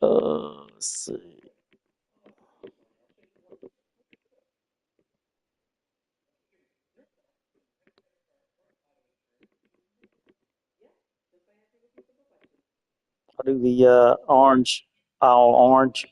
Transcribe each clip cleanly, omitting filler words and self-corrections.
Let's see. I'll do the orange, all orange.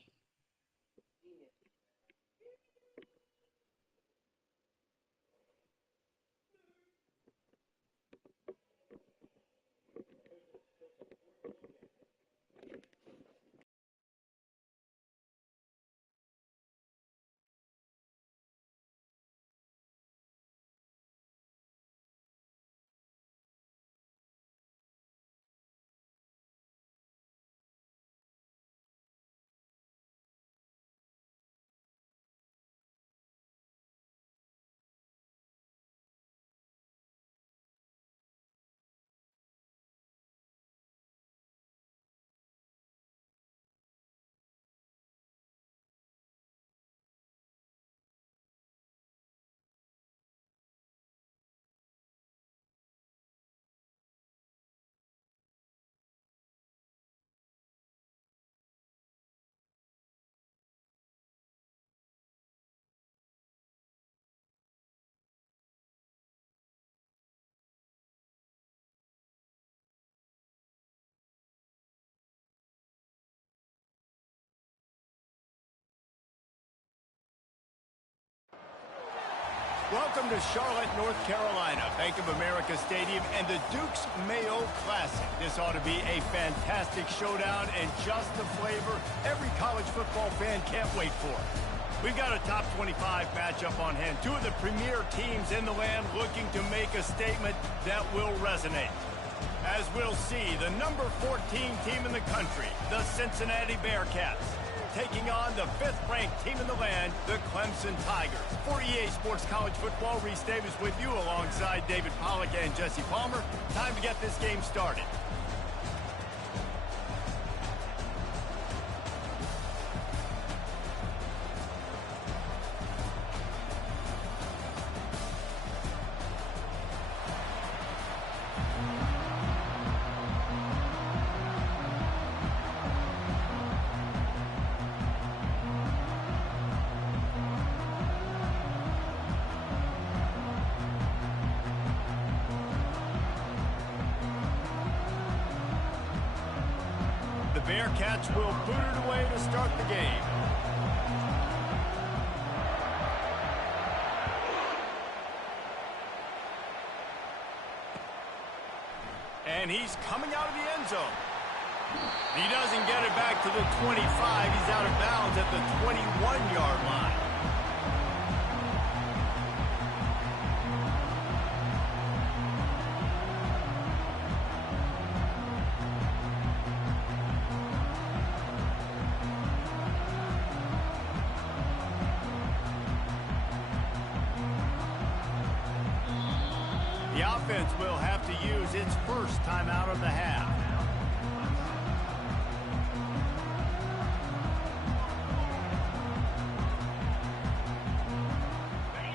Welcome to Charlotte, North Carolina, Bank of America Stadium, and the Duke's Mayo Classic. This ought to be a fantastic showdown and just the flavor every college football fan can't wait for. We've got a top 25 matchup on hand. Two of the premier teams in the land looking to make a statement that will resonate. As we'll see, the number 14 team in the country, the Cincinnati Bearcats, taking on the 5th-ranked team in the land, the Clemson Tigers. For EA Sports College Football, Reese Davis with you alongside David Pollack and Jesse Palmer. Time to get this game started. The Bearcats will boot it away to start the game. And he's coming out of the end zone. He doesn't get it back to the 25. He's out of bounds at the 21-yard line. The offense will have to use its first timeout of the half.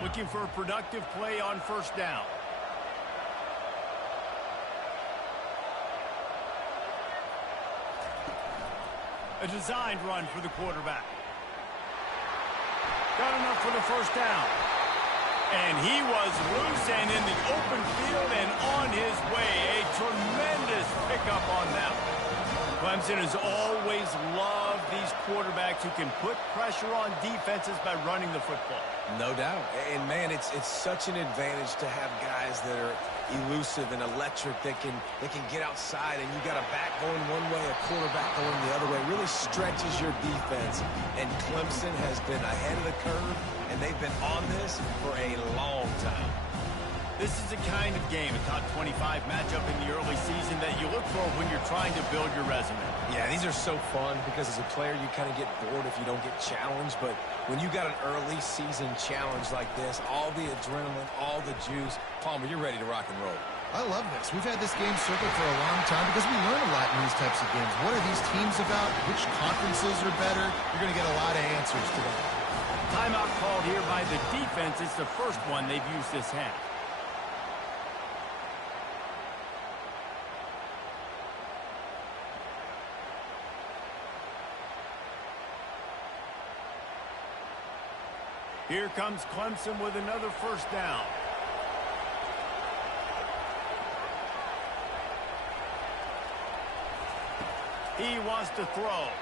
Looking for a productive play on first down. A designed run for the quarterback. Got enough for the first down. And he was loose and in the open field and on his way. A tremendous pickup on that one. Clemson has always loved these quarterbacks who can put pressure on defenses by running the football. No doubt. And, man, it's such an advantage to have guys that are elusive and electric that can get outside, and you got a back going one way, a quarterback going the other way. It really stretches your defense. And Clemson has been ahead of the curve, and they've been on this for a long time. This is the kind of game, a top 25 matchup in the early season that you look for when you're trying to build your resume. Yeah, these are so fun because as a player you kind of get bored if you don't get challenged, but when you got an early season challenge like this, all the adrenaline, all the juice, Palmer, you're ready to rock and roll. I love this. We've had this game circled for a long time because we learn a lot in these types of games. What are these teams about? Which conferences are better? You're going to get a lot of answers today. Timeout called here by the defense. It's the first one they've used this half. Here comes Clemson with another first down. He wants to throw.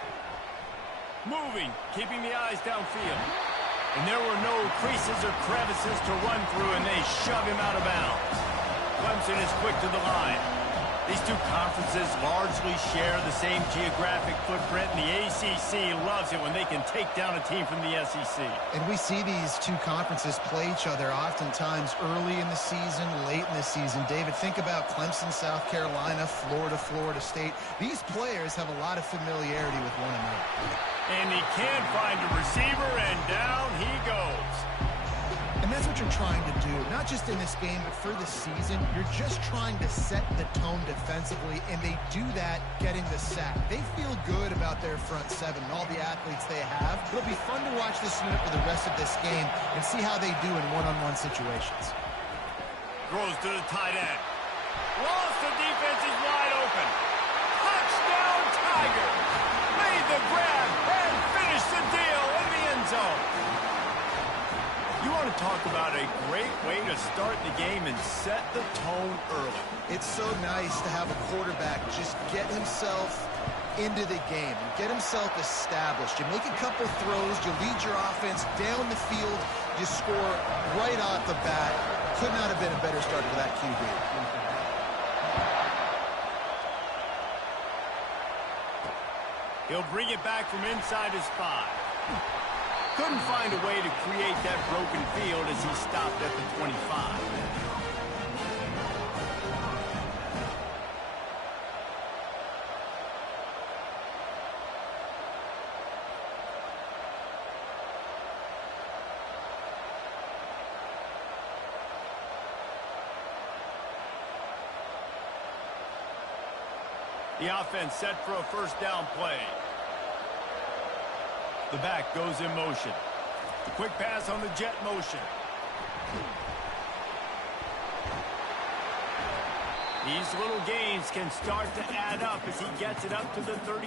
Moving, keeping the eyes downfield. And there were no creases or crevices to run through, and they shove him out of bounds. Clemson is quick to the line. These two conferences largely share the same geographic footprint, and the ACC loves it when they can take down a team from the SEC. And we see these two conferences play each other oftentimes early in the season, late in the season. David, think about Clemson, South Carolina, Florida, Florida State. These players have a lot of familiarity with one another. And he can't find a receiver, and down he goes. And that's what you're trying to do, not just in this game, but for the season. You're just trying to set the tone defensively, and they do that getting the sack. They feel good about their front seven and all the athletes they have. It'll be fun to watch this unit for the rest of this game and see how they do in one-on-one situations. Throws to the tight end. Lost the defense, is wide open. Touchdown, Tiger! Made the grab and finished the deal in the end zone. You want to talk about a great way to start the game and set the tone early. It's so nice to have a quarterback just get himself into the game, get himself established. You make a couple throws, you lead your offense down the field, you score right off the bat. Could not have been a better start for that QB. He'll bring it back from inside his 5. Couldn't find a way to create that broken field as he stopped at the 25. The offense set for a first down play. The back goes in motion. The quick pass on the jet motion. These little gains can start to add up as he gets it up to the 34.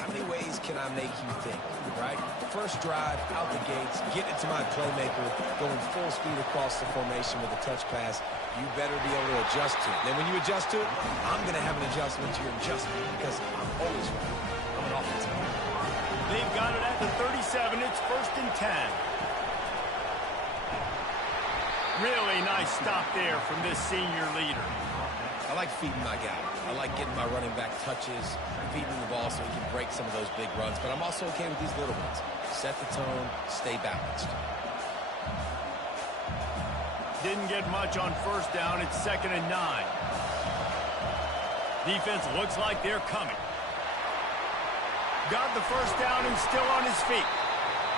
How many ways can I make you think, right? First drive, out the gates, get it to my playmaker, going full speed across the formation with a touch pass. You better be able to adjust to it. Then when you adjust to it, I'm going to have an adjustment to your adjustment because I'm always right. I'm an offensive player. They've got it at the 37. It's 1st and 10. Really nice stop there from this senior leader. I like feeding my guy. I like getting my running back touches, feeding the ball so he can break some of those big runs. But I'm also okay with these little ones. Set the tone, stay balanced. Didn't get much on first down. It's 2nd and 9. Defense looks like they're coming. Got the first down and still on his feet.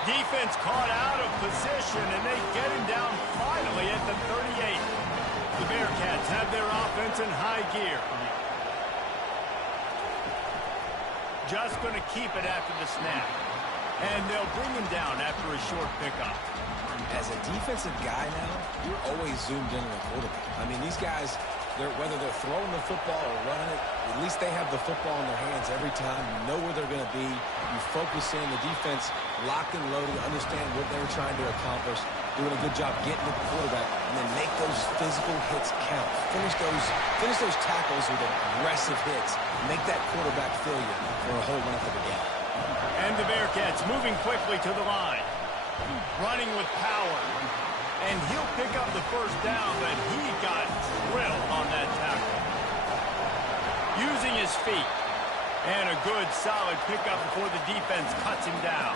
Defense caught out of position, and they get him down finally at the 38. The Bearcats have their offense in high gear. Just going to keep it after the snap. And they'll bring him down after a short pickup. As a defensive guy now, you're always zoomed in on the quarterback. I mean, these guys, whether they're throwing the football or running it, at least they have the football in their hands every time. You know where they're going to be. You focus in. The defense locked and loaded, understand what they're trying to accomplish, doing a good job getting to the quarterback, and then make those physical hits count. Finish those tackles with aggressive hits. Make that quarterback feel you for a whole length of the game. And the Bearcats moving quickly to the line. Running with power. And he'll pick up the first down, but he got drilled on that tackle. Using his feet. And a good, solid pickup before the defense cuts him down.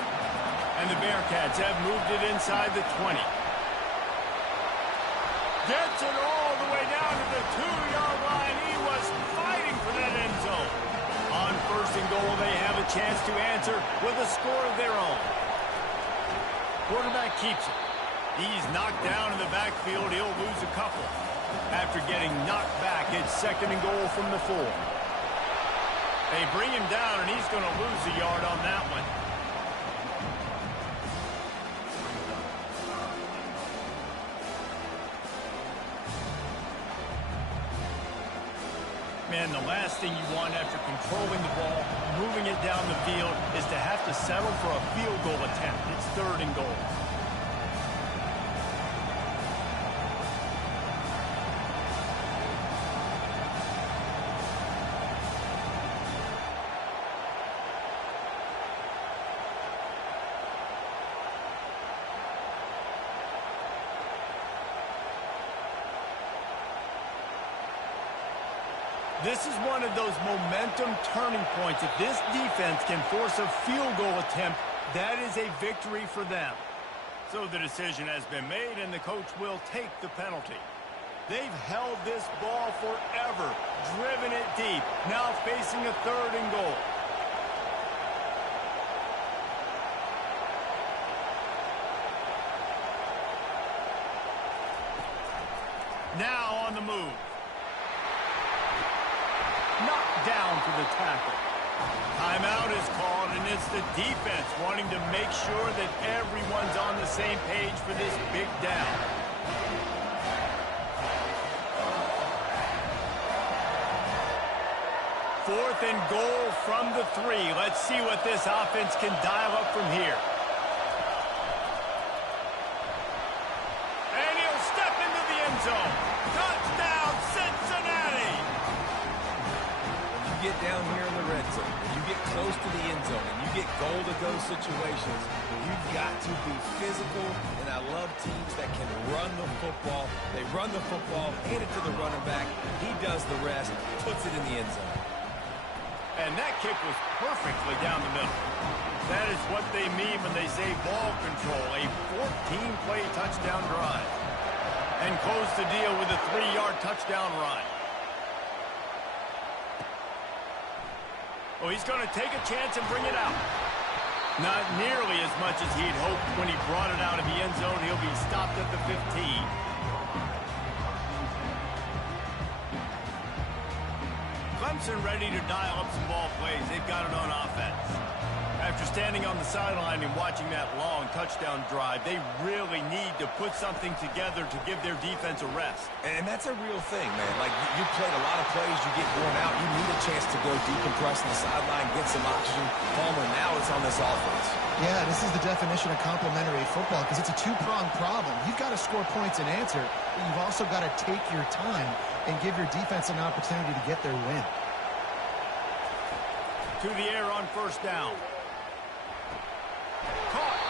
And the Bearcats have moved it inside the 20. Gets it all the way down to the 2-yard line. He was fighting for that end zone. On 1st and goal, they have a chance to answer with a score of their own. Quarterback keeps it. He's knocked down in the backfield. He'll lose a couple. After getting knocked back, it's 2nd and goal from the 4. They bring him down, and he's going to lose a yard on that one. Man, the last thing you want after controlling the ball, moving it down the field, is to have to settle for a field goal attempt. It's 3rd and goal. This is one of those momentum turning points. If this defense can force a field goal attempt, that is a victory for them. So the decision has been made, and the coach will take the penalty. They've held this ball forever, driven it deep, now facing a 3rd and goal. Now on the move. Knocked down for the tackle. Timeout is called, and it's the defense wanting to make sure that everyone's on the same page for this big down. Fourth and goal from the 3. Let's see what this offense can dial up from here. And he'll step into the end zone. Touchdown, Cincinnati! When you get down here in the red zone, when you get close to the end zone, and you get goal-to-go situations, you've got to be physical, and I love teams that can run the football. They run the football, hand it to the running back. He does the rest, puts it in the end zone. And that kick was perfectly down the middle. That is what they mean when they say ball control, a 14-play touchdown drive. And close the deal with a 3-yard touchdown run. Oh, he's going to take a chance and bring it out. Not nearly as much as he'd hoped when he brought it out of the end zone. He'll be stopped at the 15. Clemson ready to dial up some ball plays. They've got it on offense. After standing on the sideline and watching that long touchdown drive, they really need to put something together to give their defense a rest. And that's a real thing, man. Like, you played a lot of plays, you get worn out. You need a chance to go decompress on the sideline, get some oxygen. Palmer, now it's on this offense. Yeah, this is the definition of complementary football because it's a two-pronged problem. You've got to score points and answer, but you've also got to take your time and give your defense an opportunity to get their win. To the air on 1st down. Caught.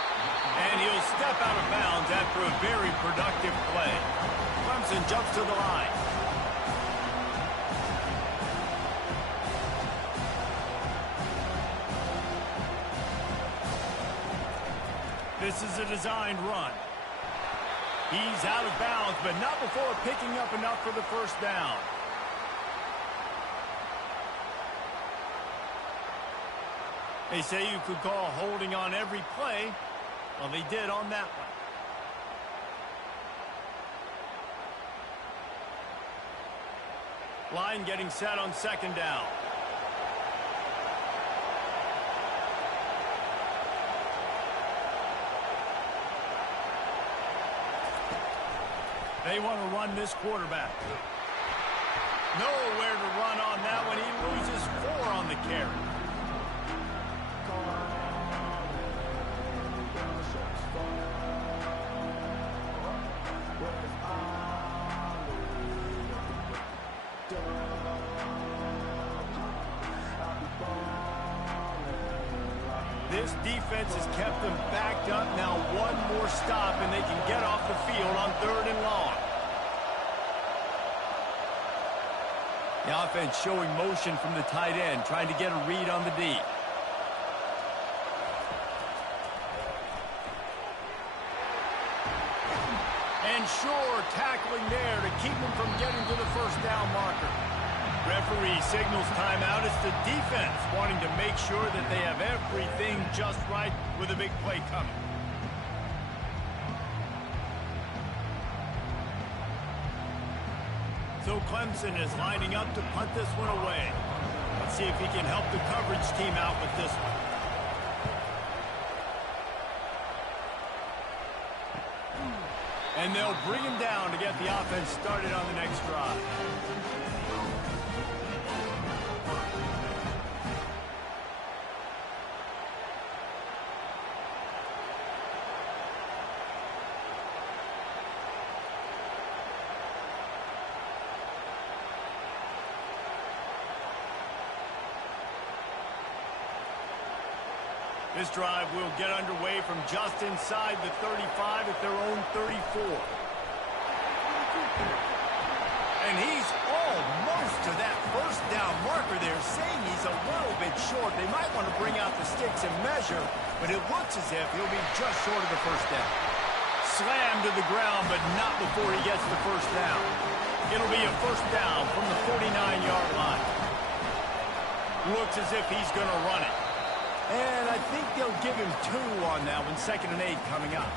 And he'll step out of bounds after a very productive play. Clemson jumps to the line. This is a designed run. He's out of bounds, but not before picking up enough for the 1st down. They say you could call holding on every play. Well, they did on that one. Line getting set on 2nd down. They want to run this quarterback. Nowhere to run on that one. He loses 4 on the carry. This defense has kept them backed up. Now one more stop, and they can get off the field on 3rd and long. The offense showing motion from the tight end, trying to get a read on the D. And sure, tackling there to keep him from getting to the 1st down marker. Referee signals timeout. It's the defense wanting to make sure that they have everything just right with a big play coming. So Clemson is lining up to punt this one away. Let's see if he can help the coverage team out with this one. And they'll bring him down to get the offense started on the next drive. This drive will get underway from just inside the 35 at their own 34. And he's almost to that 1st down marker there saying he's a little bit short. They might want to bring out the sticks and measure, but it looks as if he'll be just short of the first down. Slammed to the ground, but not before he gets the first down. It'll be a first down from the 49-yard line. Looks as if he's going to run it. And I think they'll give him 2 on that one, 2nd and 8 coming up.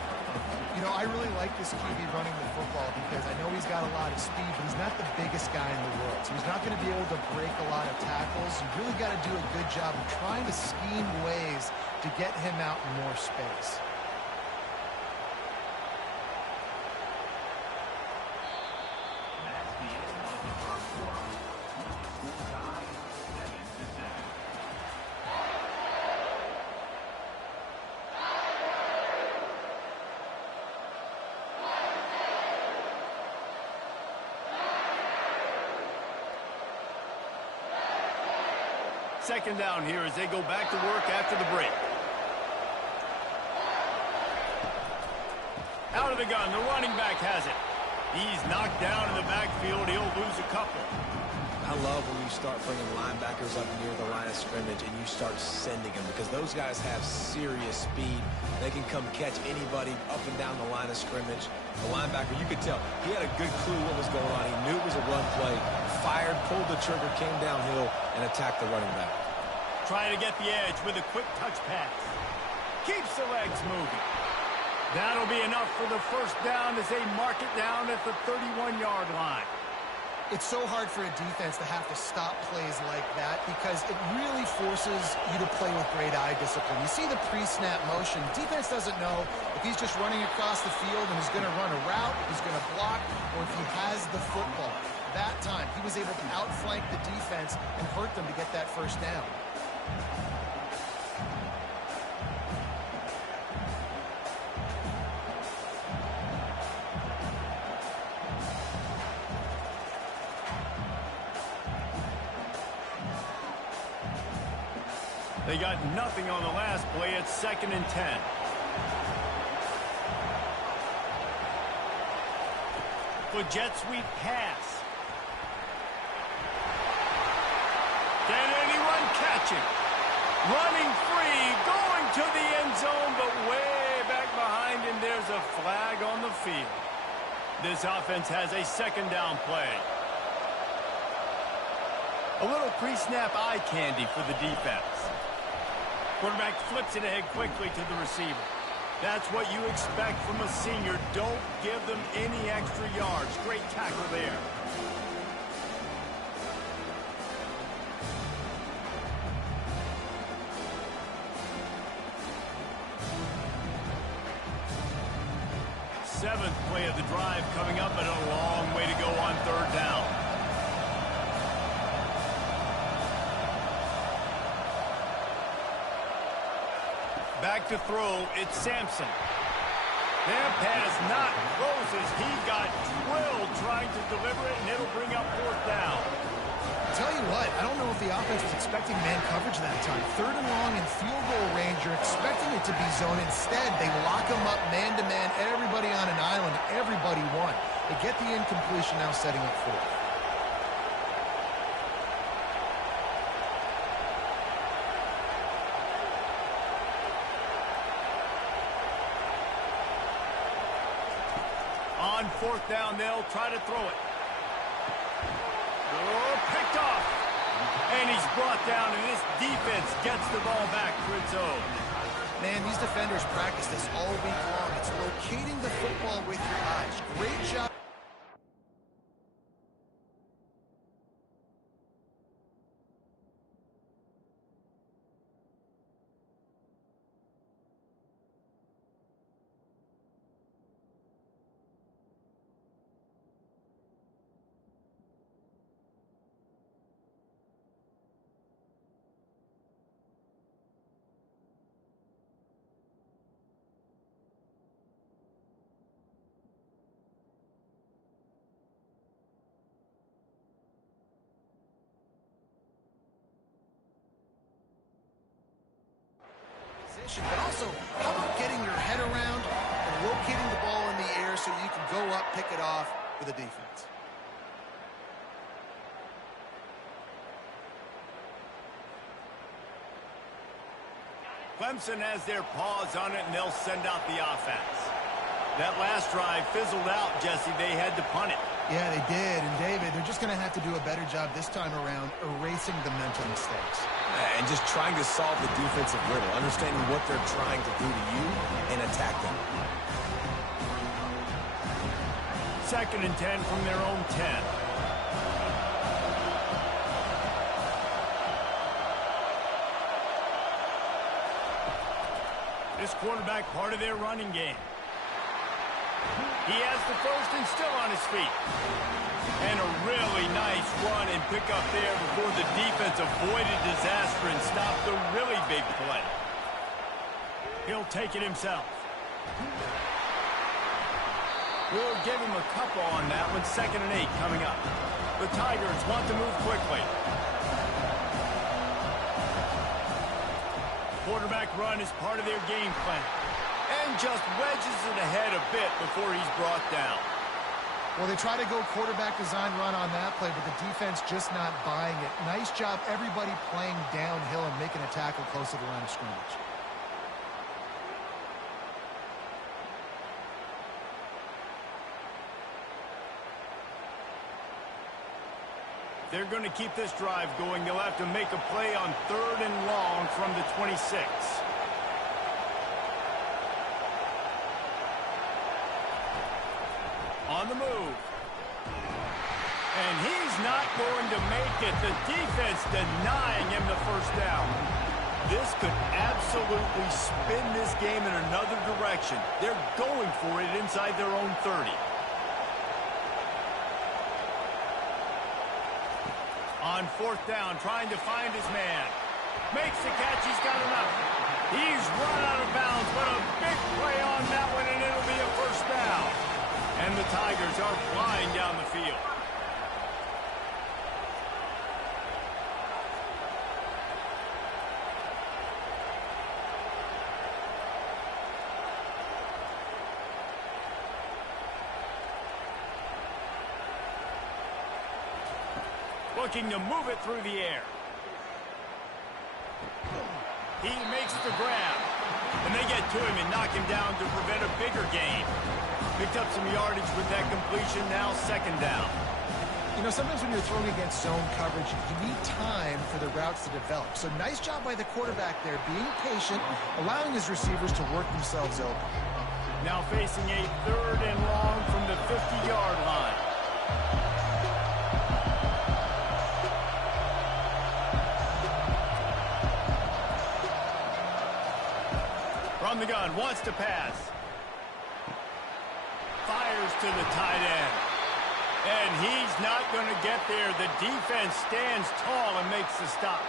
You know, I really like this QB running the football because I know he's got a lot of speed, but he's not the biggest guy in the world. So he's not going to be able to break a lot of tackles. You really got to do a good job of trying to scheme ways to get him out in more space. Second down here as they go back to work after the break. Out of the gun, the running back has it. He's knocked down in the backfield. He'll lose a couple. I love when you start bringing linebackers up near the line of scrimmage and you start sending them because those guys have serious speed. They can come catch anybody up and down the line of scrimmage. The linebacker, you could tell, he had a good clue what was going on. He knew it was a run play, fired, pulled the trigger, came downhill, and attacked the running back. Trying to get the edge with a quick touch pass. Keeps the legs moving. That'll be enough for the first down as they mark it down at the 31-yard line. It's so hard for a defense to have to stop plays like that because it really forces you to play with great eye discipline. You see the pre-snap motion. Defense doesn't know if he's just running across the field and he's going to run a route, he's going to block, or if he has the football. That time, he was able to outflank the defense and hurt them to get that first down. They got nothing on the last play. It's 2nd and 10. The jet sweep pass. Can anyone catch it? Running free, going to the end zone, but way back behind him, there's a flag on the field. This offense has a 2nd down play. A little pre-snap eye candy for the defense. Quarterback flips it ahead quickly to the receiver. That's what you expect from a senior. Don't give them any extra yards. Great tackle there. Seventh play of the drive coming up, and a long way to go on 3rd down. Back to throw, it's Sampson. Their pass not closes. He got drilled trying to deliver it, and it'll bring up 4th down. Tell you what, I don't know if the offense was expecting man coverage that time. 3rd and long in field goal range, you're expecting it to be zone. Instead, they lock them up man-to-man, everybody on an island, everybody won. They get the incompletion now setting up 4th. On 4th down, they'll try to throw it. Oh, picked off. And he's brought down, and this defense gets the ball back for its own. Man, these defenders practice this all week long. It's locating the football with your eyes. Great job. But also, how about getting your head around and locating the ball in the air so you can go up, pick it off for the defense? Clemson has their paws on it, and they'll send out the offense. That last drive fizzled out, Jesse. They had to punt it. Yeah, they did. And, David, they're just going to have to do a better job this time around erasing the mental mistakes. And just trying to solve the defensive riddle, understanding what they're trying to do to you and attack them. 2nd and 10 from their own 10. This quarterback part of their running game. He has the first and still on his feet. And a really nice run and pick up there before the defense avoided disaster and stopped the really big play. He'll take it himself. We'll give him a couple on that one. 2nd and 8 coming up. The Tigers want to move quickly. Quarterback run is part of their game plan. And just wedges it ahead a bit before he's brought down. Well, they try to go quarterback design run on that play, but the defense just not buying it. Nice job, everybody playing downhill and making a tackle close to the line of scrimmage. They're going to keep this drive going. They'll have to make a play on 3rd and long from the 26. On the move. And he's not going to make it. The defense denying him the first down. This could absolutely spin this game in another direction. They're going for it inside their own 30. On 4th down, trying to find his man. Makes the catch, he's got enough. He's run out of bounds, but a big play on that one, and it'll be a first down. And the Tigers are flying down the field. Looking to move it through the air. He makes the grab. And they get to him and knock him down to prevent a bigger gain. Picked up some yardage with that completion, now 2nd down. You know, sometimes when you're throwing against zone coverage, you need time for the routes to develop. So nice job by the quarterback there, being patient, allowing his receivers to work themselves open. Now facing a 3rd and long from the 50-yard line. From the gun, wants to pass. Fires to the tight end. And he's not going to get there. The defense stands tall and makes the stop.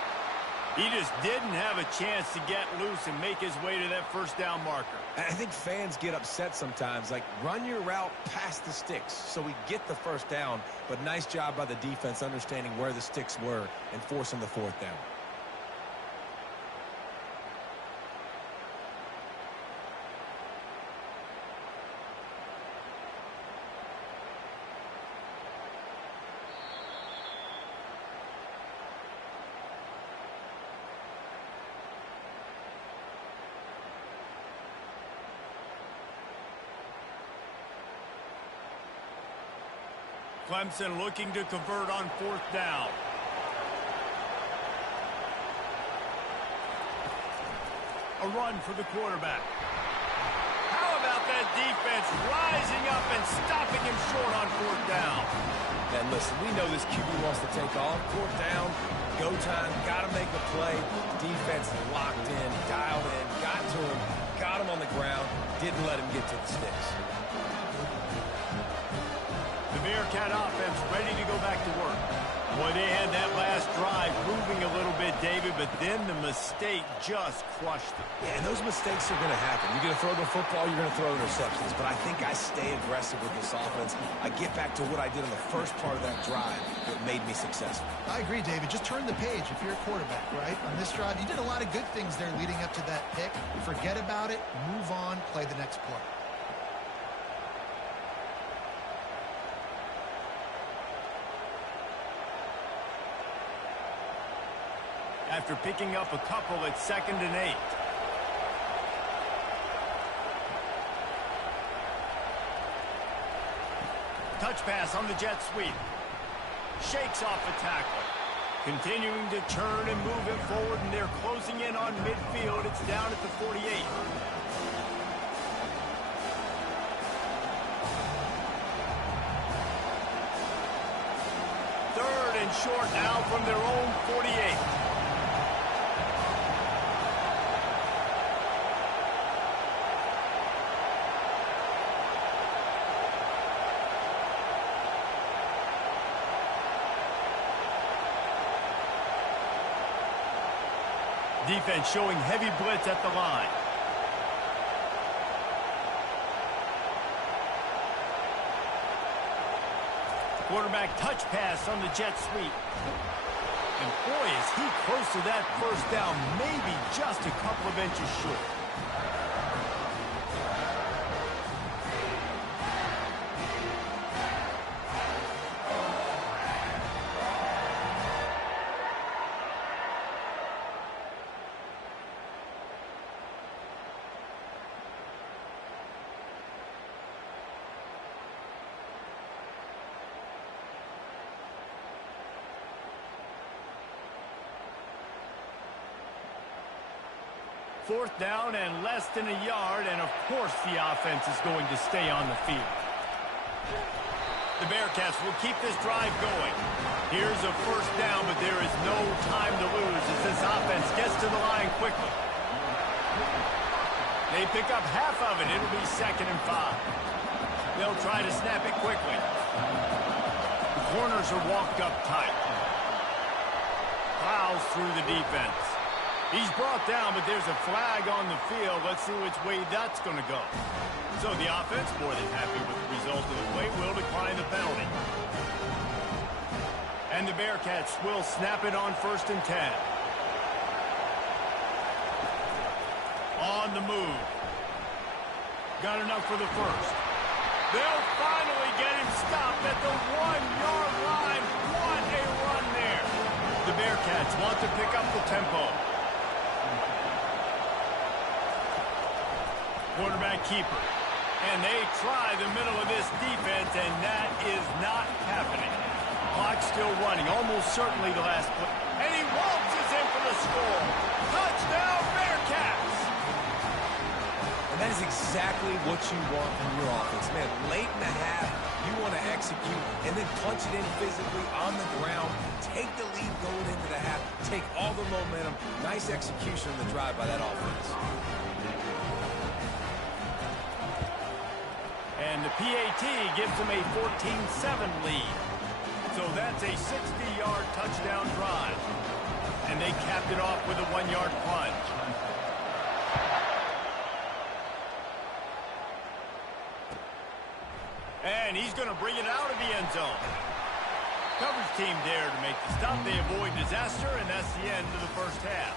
He just didn't have a chance to get loose and make his way to that first down marker. I think fans get upset sometimes. Like, run your route past the sticks so we get the first down. But nice job by the defense understanding where the sticks were and forcing the 4th down. Clemson looking to convert on 4th down. A run for the quarterback. How about that defense rising up and stopping him short on 4th down? And listen, we know this QB wants to take off. 4th down, go time, got to make a play. Defense locked in, dialed in, got to him, got him on the ground, didn't let him get to the sticks. The Bearcat offense ready to go back to work. Boy, they had that last drive moving a little bit, David, but then the mistake just crushed them. Yeah, and those mistakes are going to happen. You're going to throw the football, you're going to throw interceptions. But I think I stay aggressive with this offense. I get back to what I did on the first part of that drive that made me successful. I agree, David. Just turn the page if you're a quarterback, right? On this drive, you did a lot of good things there leading up to that pick. Forget about it, move on, play the next play. After picking up a couple at 2nd and 8. touch pass on the jet sweep. Shakes off the tackle. Continuing to turn and move it forward, and they're closing in on midfield. It's down at the 48. Third and short now from their own 48. Defense showing heavy blitz at the line. Quarterback touch pass on the jet sweep. And boy, is he close to that first down, maybe just a couple of inches short. Fourth down and less than a yard, and of course the offense is going to stay on the field. The Bearcats will keep this drive going. Here's a first down, but there is no time to lose as this offense gets to the line quickly. They pick up half of it. It'll be 2nd and 5. They'll try to snap it quickly. The corners are walked up tight. Plows through the defense. He's brought down, but there's a flag on the field. Let's see which way that's going to go. So the offense, more than happy with the result of the play, will decline the penalty. And the Bearcats will snap it on 1st and 10. On the move. Got enough for the first. They'll finally get him stopped at the 1-yard line. What a run there. The Bearcats want to pick up the tempo. Quarterback keeper. And they try the middle of this defense, and that is not happening. Clock still running, almost certainly the last play. And he waltzes in for the score. Touchdown, Bearcats! And that is exactly what you want from your offense. Man, late in the half, you want to execute and then punch it in physically on the ground. Take the lead going into the half. Take all the momentum. Nice execution on the drive by that offense. And the PAT gives them a 14-7 lead. So that's a 60-yard touchdown drive. And they capped it off with a 1-yard plunge. And he's going to bring it out of the end zone. Coverage team there to make the stop. They avoid disaster, and that's the end of the first half.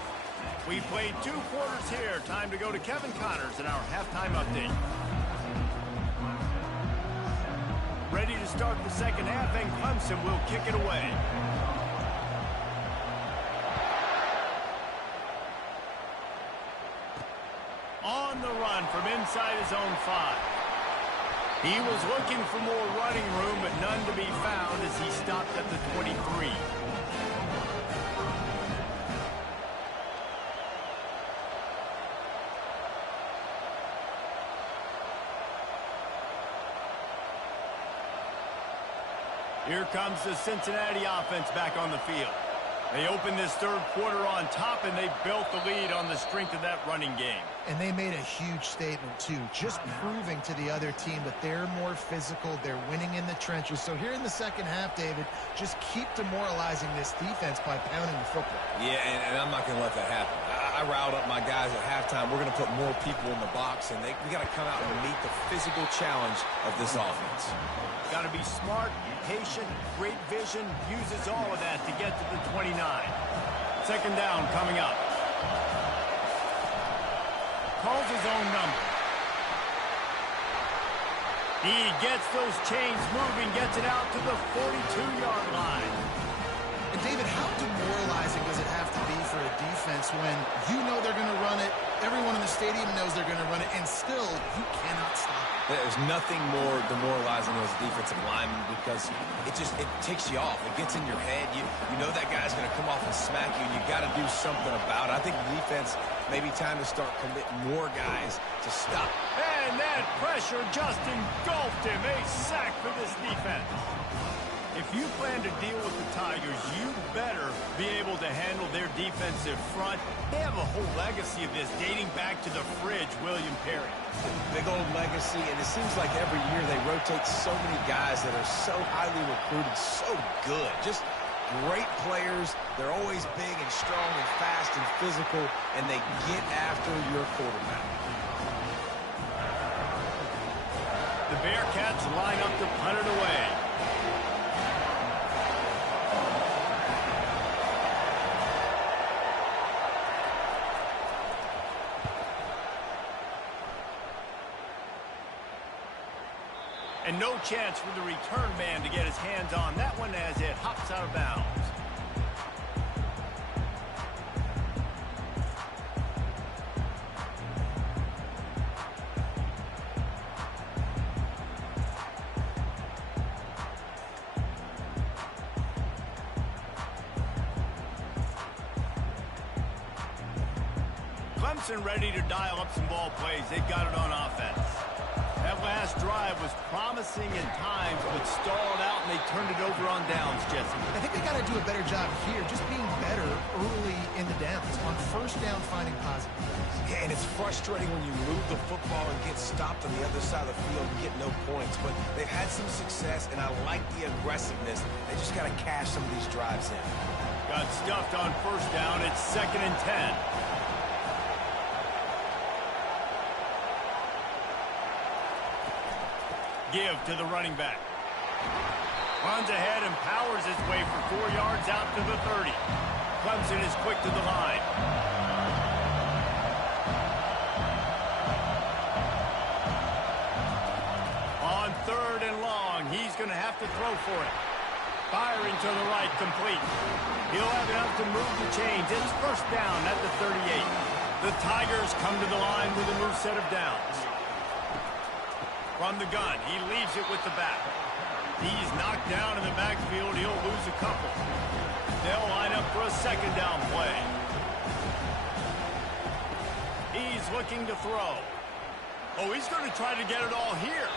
We played 2 quarters here. Time to go to Kevin Connors in our halftime update. Ready to start the second half, and Clemson will kick it away. On the run from inside his own 5. He was looking for more running room, but none to be found as he stopped at the 23. Here comes the Cincinnati offense back on the field. They opened this third quarter on top, and they built the lead on the strength of that running game. And they made a huge statement, too, just proving to the other team that they're more physical, they're winning in the trenches. So here in the second half, David, just keep demoralizing this defense by pounding the football. Yeah, and I'm not going to let that happen. I riled up my guys at halftime. We're going to put more people in the box, and we got to come out and meet the physical challenge of this offense. Got to be smart, patient, great vision, uses all of that to get to the 29. Second down coming up. Calls his own number. He gets those chains moving, gets it out to the 42-yard line. And David, how demoralizing does it have to be for a defense when you know they're going to run it, Everyone in the stadium knows they're going to run it, and still, you cannot stop it. There's nothing more demoralizing as a defensive lineman because it ticks you off. It gets in your head. You know that guy's going to come off and smack you, and you got to do something about it. I think the defense maybe time to start committing more guys to stop. And that pressure just engulfed him. A sack for this defense. If you plan to deal with the Tigers, you better be able to handle their defensive front. They have a whole legacy of this dating back to the fridge, William Perry. Big old legacy, and it seems like every year they rotate so many guys that are so highly recruited, so good. Just great players. They're always big and strong and fast and physical, and they get after your quarterback. The Bearcats line up to punt it away. And no chance for the return man to get his hands on that one as it hops out of bounds. Clemson ready to dial up some ball plays. They've got it on offense. That last drive was promising at times, but stalled out, and they turned it over on downs, Jesse. I think they got to do a better job here, just being better early in the downs. On first down, finding positive. Yeah, and it's frustrating when you move the football and get stopped on the other side of the field and get no points. But they've had some success, and I like the aggressiveness. They just got to cash some of these drives in. Got stuffed on first down. It's 2nd and 10. Give to the running back. Runs ahead and powers his way for 4 yards out to the 30. Clemson is quick to the line. On 3rd and long, he's going to have to throw for it. Firing to the right, complete. He'll have enough to move the chains. It's first down at the 38. The Tigers come to the line with a new set of downs. From the gun, he leaves it with the back. He's knocked down in the backfield. He'll lose a couple. They'll line up for a 2nd down play. He's looking to throw. Oh, he's going to try to get it all here.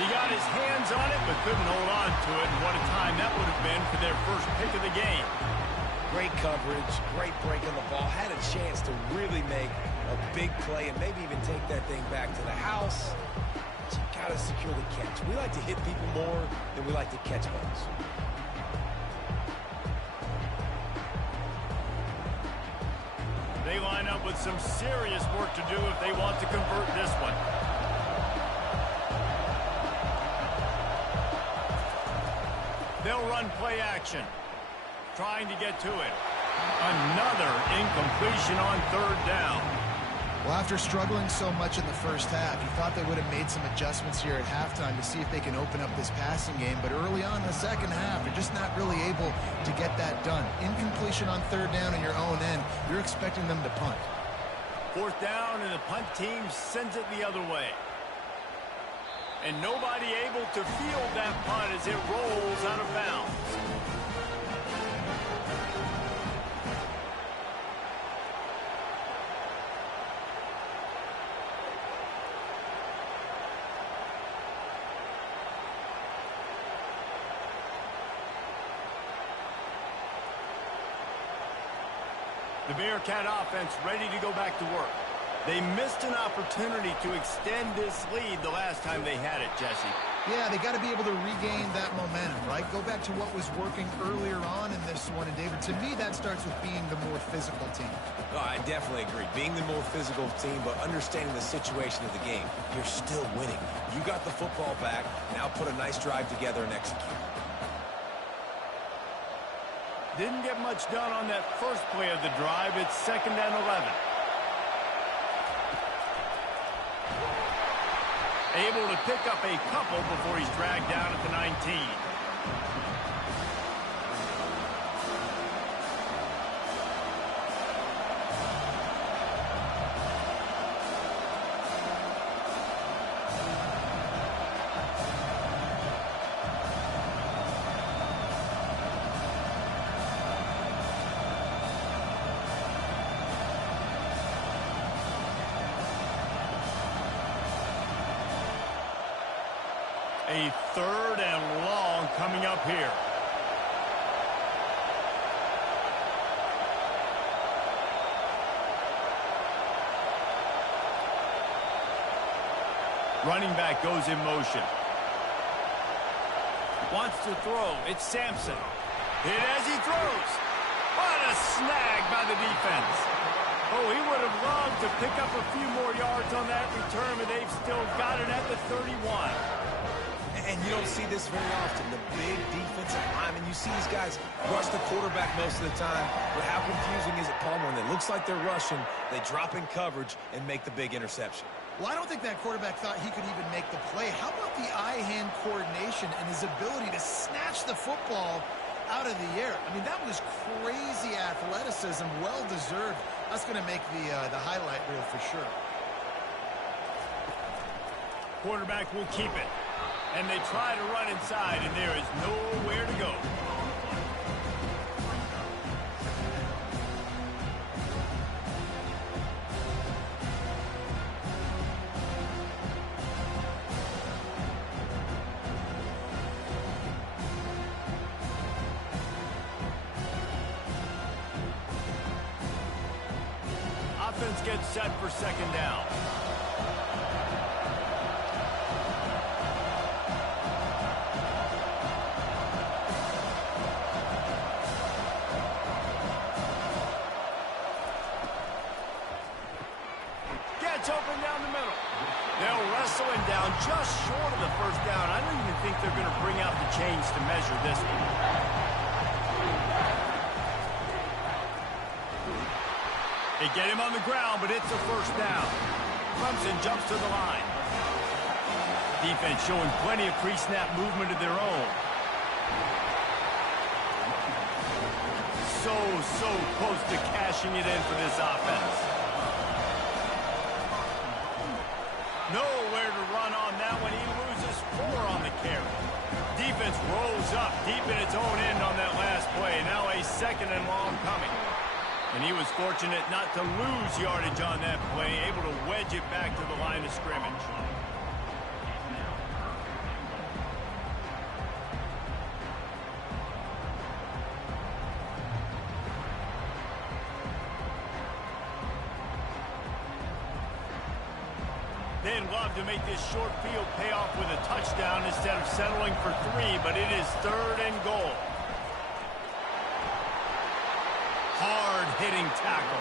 He got his hands on it, but couldn't hold on to it. And what a time that would have been for their first pick of the game. Great coverage, great break on the ball. Had a chance to really make a big play and maybe even take that thing back to the house. You got to secure the catch. We like to hit people more than we like to catch balls. They line up with some serious work to do if they want to convert this one. They'll run play action, trying to get to it. Another incompletion on 3rd down. Well, after struggling so much in the first half, you thought they would have made some adjustments here at halftime to see if they can open up this passing game. But early on in the second half, they're just not really able to get that done. Incompletion on 3rd down in your own end, you're expecting them to punt. 4th down, and the punt team sends it the other way. And nobody able to field that punt as it rolls out of bounds. The Bearcat offense ready to go back to work. They missed an opportunity to extend this lead the last time they had it, Jesse. Yeah, they got to be able to regain that momentum, right? Go back to what was working earlier on in this one. And, David, to me, that starts with being the more physical team. No, I definitely agree. Being the more physical team, but understanding the situation of the game. You're still winning. You got the football back. Now put a nice drive together and execute. Didn't get much done on that first play of the drive. It's 2nd and 11. Able to pick up a couple before he's dragged down at the 19. A 3rd and long coming up here. Running back goes in motion. Wants to throw. It's Sampson. Hit as he throws. What a snag by the defense. Oh, he would have loved to pick up a few more yards on that return, but they've still got it at the 31. And you don't see this very often. The big defensive linemen, you see these guys rush the quarterback most of the time. But how confusing is it, Palmer, when it looks like they're rushing, they drop in coverage and make the big interception? Well, I don't think that quarterback thought he could even make the play. How about the eye-hand coordination and his ability to snatch the football out of the air? I mean, that was crazy athleticism, well-deserved. That's going to make the highlight reel for sure. Quarterback will keep it. And they try to run inside, and there is nowhere to go. Offense gets set for 2nd down. Open down the middle. They'll wrestle him down just short of the 1st down. I don't even think they're going to bring out the chains to measure this one. They get him on the ground, but it's a 1st down. Clemson jumps to the line. Defense showing plenty of pre-snap movement of their own. So close to cashing it in for this offense. Nowhere to run on that one. He loses 4 on the carry. Defense rolls up deep in its own end on that last play. Now a 2nd and long coming. And he was fortunate not to lose yardage on that play, able to wedge it back to the line of scrimmage. They'd love to make this short field pay off with a touchdown instead of settling for 3, but it is 3rd and goal. Hard-hitting tackle.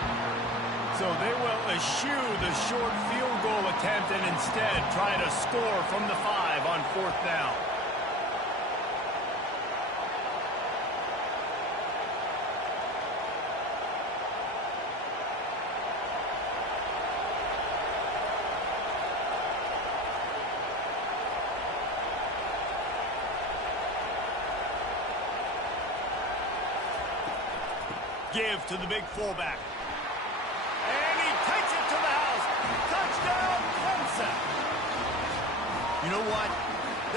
So they will eschew the short field goal attempt and instead try to score from the 5 on 4th down. Give to the big fullback. And he takes it to the house. Touchdown, Clemson. You know what?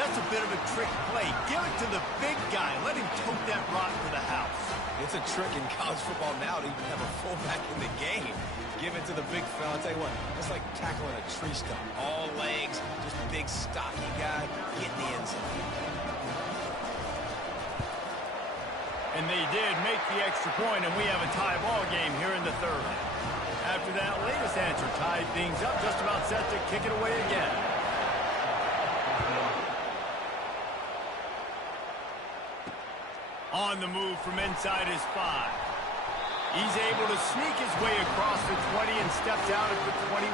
That's a bit of a trick play. Give it to the big guy. Let him tote that rock to the house. It's a trick in college football now to even have a fullback in the game. Give it to the big fella. I'll tell you what, it's like tackling a tree stump. All legs, just big, stocky guy getting the end zone. And they did make the extra point, and we have a tie ball game here in the 3rd. After that latest answer tied things up, just about set to kick it away again. On the move from inside his 5. He's able to sneak his way across the 20 and steps out at the 21.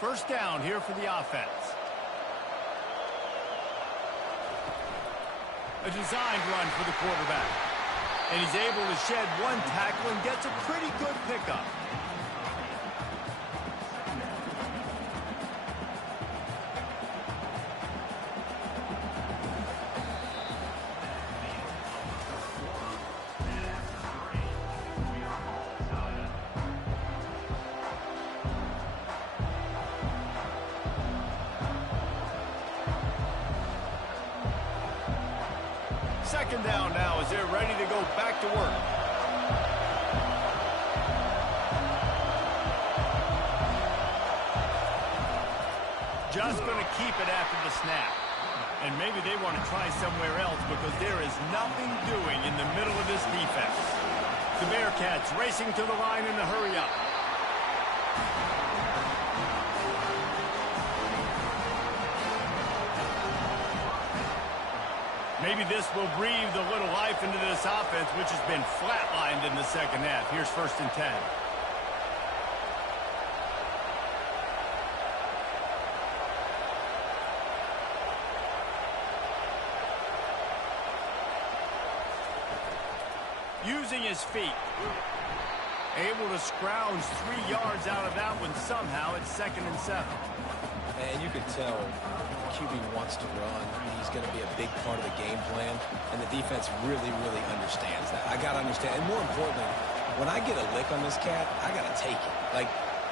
First down here for the offense. A designed run for the quarterback. And he's able to shed 1 tackle and gets a pretty good pickup. Second down now as they're ready to go back to work. Just going to keep it after the snap. And maybe they want to try somewhere else because there is nothing doing in the middle of this defense. The Bearcats racing to the line in a hurry up. Maybe this will breathe a little life into this offense, which has been flatlined in the second half. Here's 1st and 10. Using his feet. Able to scrounge 3 yards out of that one somehow. It's 2nd and 7. And you can tell QB wants to run. He's going to be a big part of the game plan, and the defense really, really understands that. I got to understand, and more importantly, when I get a lick on this cat, I got to take it. Like,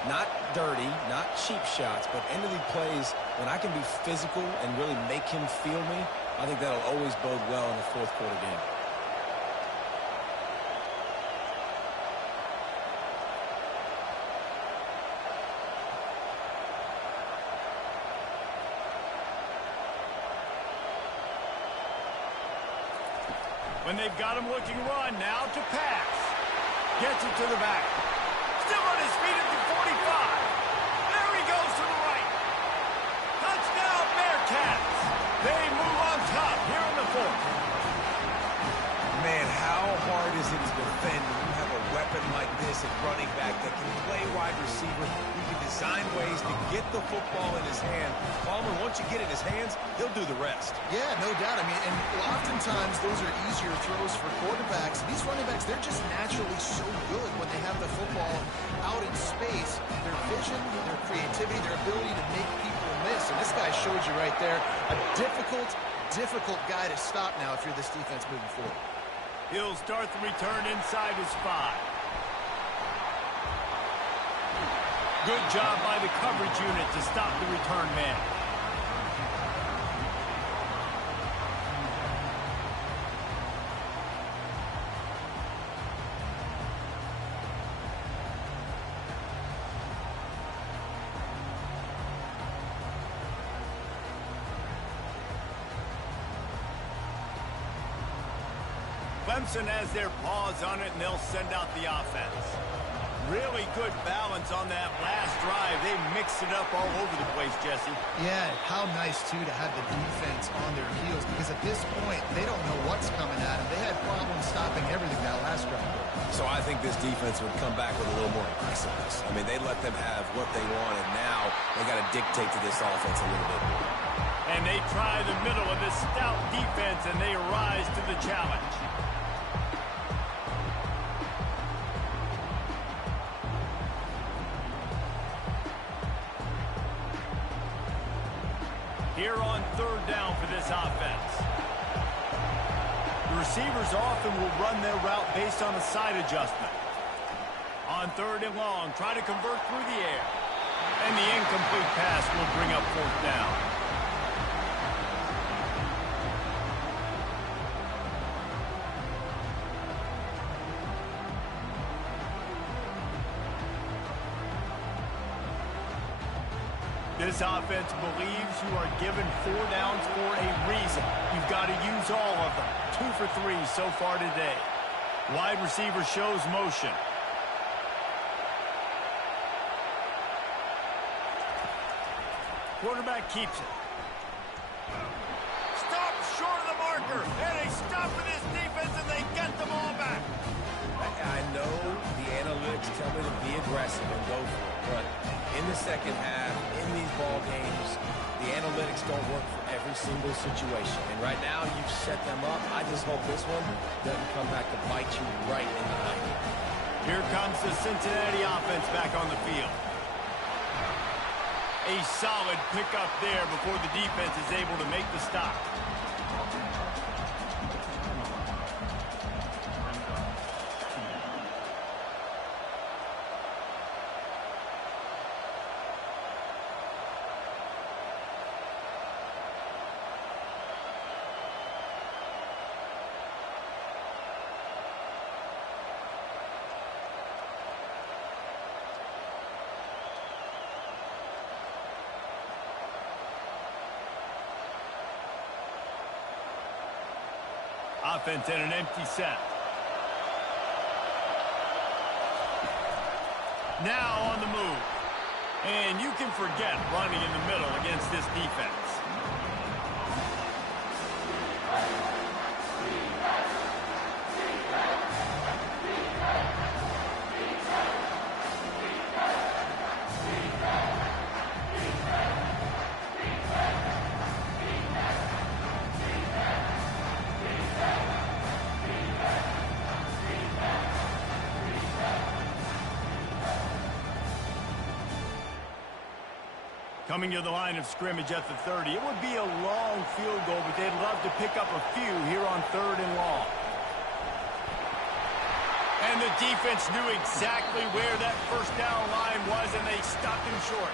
not dirty, not cheap shots, but end of the plays, when I can be physical and really make him feel me, I think that'll always bode well in the 4th quarter game. When they've got him looking run, now to pass. Gets it to the back. Still on his feet at the 45. There he goes to the right. Touchdown, Bearcats. They move on top here in the 4th. Man, how hard is it to defend when you have a weapon like this at running back that can play wide receiver? You can design ways to get the football in his hand. Palmer, once you get it in his hands, he'll do the rest. Yeah, no doubt. I mean, and oftentimes those are easier throws for quarterbacks. These running backs, they're just naturally so good when they have the football out in space. Their vision, their creativity, their ability to make people miss. And this guy showed you right there, a difficult guy to stop now if you're this defense moving forward. He'll start the return inside his 5. Good job by the coverage unit to stop the return man. Clemson has their paws on it, and they'll send out the offense. Really good balance on that last drive. They mixed it up all over the place, Jesse. Yeah, how nice, too, to have the defense on their heels, because at this point, they don't know what's coming at them. They had problems stopping everything that last drive. So I think this defense would come back with a little more aggressiveness. I mean, they let them have what they wanted. Now they got to dictate to this offense a little bit more. And they try the middle of this stout defense, and they rise to the challenge. Here on 3rd down for this offense. The receivers often will run their route based on a side adjustment. On 3rd and long, try to convert through the air. And the incomplete pass will bring up 4th down. This offense believes you are given 4 downs for a reason. You've got to use all of them. 2 for 3 so far today. Wide receiver shows motion. Quarterback keeps it. Stop short of the marker. And they stop with this defense and they get the ball back. I know the analytics tell me to be aggressive and go for it, but in the second half, in these ball games, the analytics don't work for every single situation. And right now, you've set them up. I just hope this one doesn't come back to bite you right in the eye. Here comes the Cincinnati offense back on the field. A solid pickup there before the defense is able to make the stop. Offense in an empty set. Now on the move. And you can forget running in the middle against this defense. Coming to the line of scrimmage at the 30. It would be a long field goal, but they'd love to pick up a few here on 3rd and long. And the defense knew exactly where that first down line was, and they stopped him short.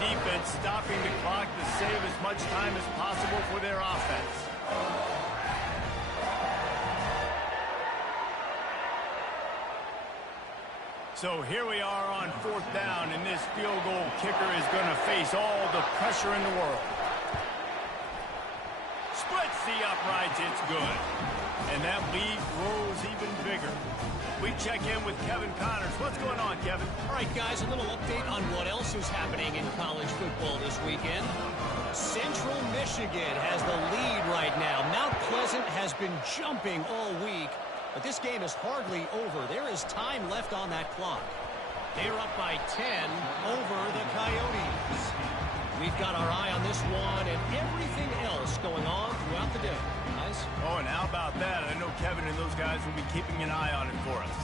Defense stopping the clock to save as much time as possible for their offense. So here we are on 4th down, and this field goal kicker is going to face all the pressure in the world. Splits the uprights, it's good. And that lead grows even bigger. We check in with Kevin Connors. What's going on, Kevin? All right, guys, a little update on what else is happening in college football this weekend. Central Michigan has the lead right now. Mount Pleasant has been jumping all week, but this game is hardly over. There is time left on that clock. They're up by 10 over the Coyotes. We've got our eye on this one and everything else going on throughout the day. Guys? Oh, and how about that? I know Kevin and those guys will be keeping an eye on it for us.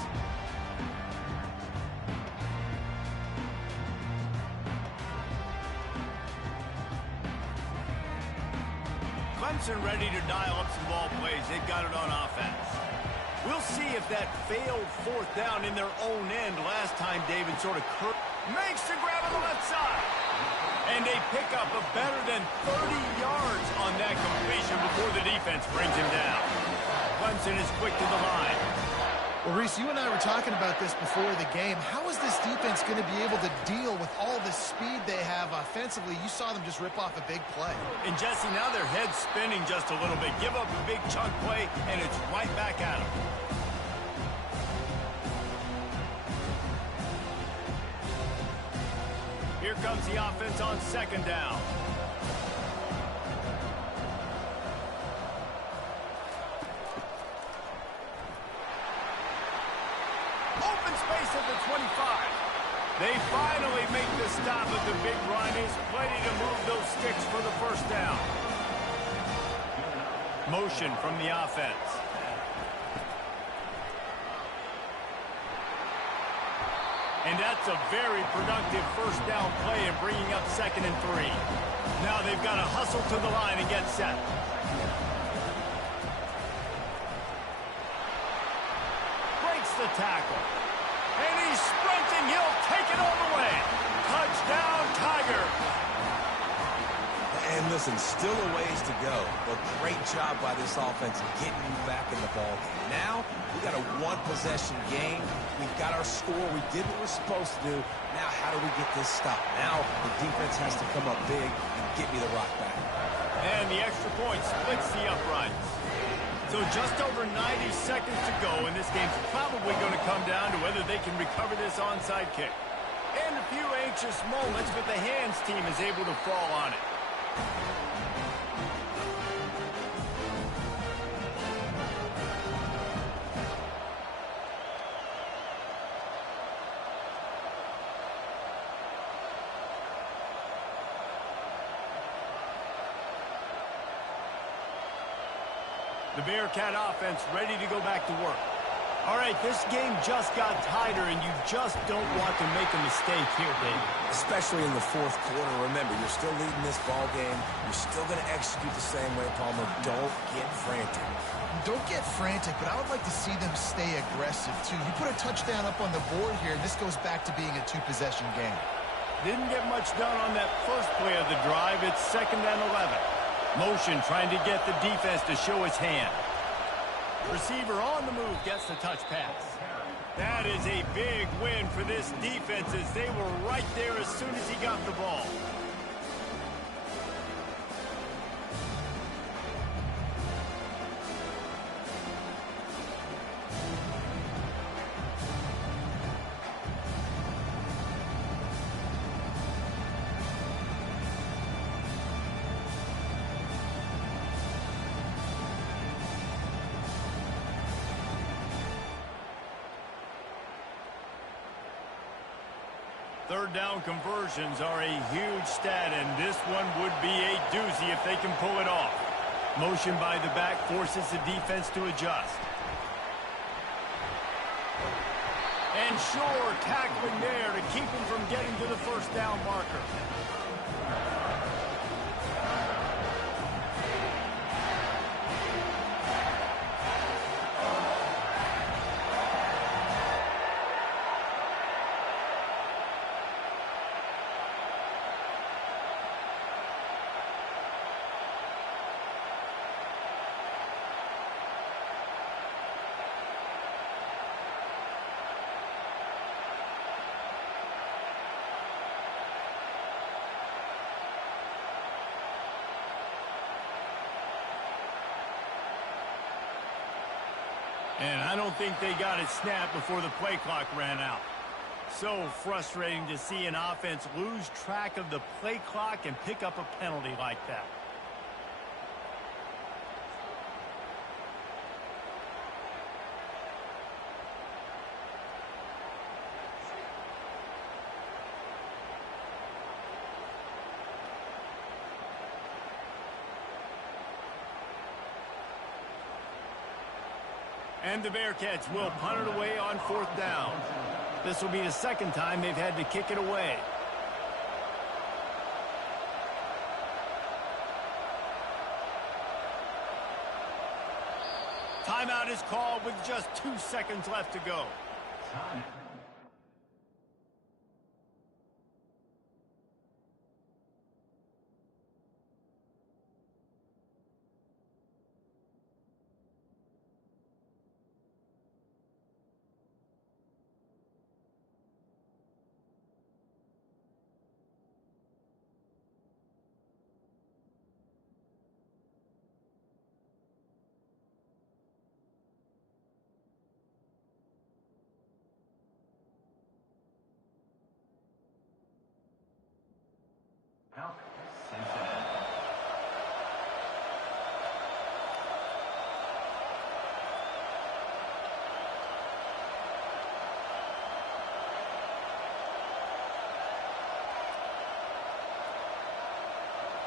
Clemson ready to dial up some ball plays. They've got it on offense. We'll see if that failed 4th down in their own end last time David sort of makes the grab on the left side. And they pick up a better than 30 yards on that completion before the defense brings him down. Clemson is quick to the line. Well, Reese, you and I were talking about this before the game. How is this defense going to be able to deal with all the speed they have offensively? You saw them just rip off a big play. And Jesse, now their head's spinning just a little bit. Give up a big chunk play, and it's right back at them. Here comes the offense on 2nd down. Open space at the 25. They finally make the stop at the big run. He's ready to move those sticks for the 1st down. Motion from the offense. And that's a very productive 1st down play and bringing up 2nd and 3. Now they've got to hustle to the line and get set. Breaks the tackle. And he's sprinting. He'll take it all the way. Touchdown, Tigers. And listen, still a ways to go, but great job by this offense getting you back in the ball game. Now, we got a 1-possession game. We've got our score. We did what we're supposed to do. Now, how do we get this stop? Now, the defense has to come up big and get me the rock back. And the extra point splits the uprights. So just over 90 seconds to go, and this game's probably going to come down to whether they can recover this onside kick. And a few anxious moments, but the hands team is able to fall on it. The Bearcat offense ready to go back to work. All right, this game just got tighter, and you just don't want to make a mistake here, Dave. Especially in the fourth quarter. Remember, you're still leading this ball game. You're still going to execute the same way, Palmer. Don't get frantic. Don't get frantic, but I would like to see them stay aggressive, too. You put a touchdown up on the board here, and this goes back to being a two-possession game. Didn't get much done on that first play of the drive. It's 2nd and 11. Motion trying to get the defense to show his hand. Receiver on the move gets the touch pass. That is a big win for this defense as they were right there as soon as he got the ball. Third down conversions are a huge stat, and this one would be a doozy if they can pull it off. Motion by the back forces the defense to adjust. And sure, tackling there to keep him from getting to the first down marker. And I don't think they got it snapped before the play clock ran out. So frustrating to see an offense lose track of the play clock and pick up a penalty like that. And the Bearcats will punt it away on 4th down. This will be the second time they've had to kick it away. Timeout is called with just 2 seconds left to go. Cincinnati.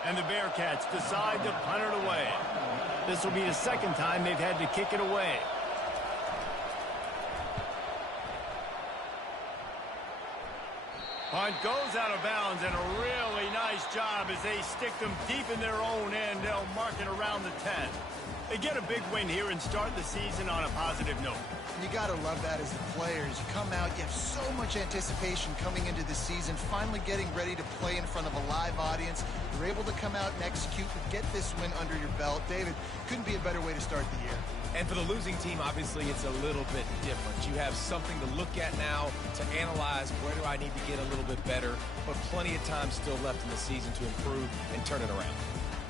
And the Bearcats decide to punt it away. This will be the second time they've had to kick it away. Punt goes out of bounds, and a really nice job as they stick them deep in their own end. They'll mark it around the 10. They get a big win here and start the season on a positive note. You got to love that as the players. You come out, you have so much anticipation coming into the season, finally getting ready to play in front of a live audience. You're able to come out and execute and get this win under your belt. David, couldn't be a better way to start the year. And for the losing team, obviously, it's a little bit different. You have something to look at now to analyze where do I need to get a little bit better, but plenty of time still left in the season to improve and turn it around.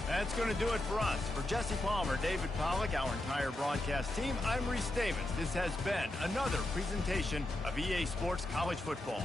That's going to do it for us. For Jesse Palmer, David Pollack, our entire broadcast team, I'm Reese Davis. This has been another presentation of EA Sports College Football.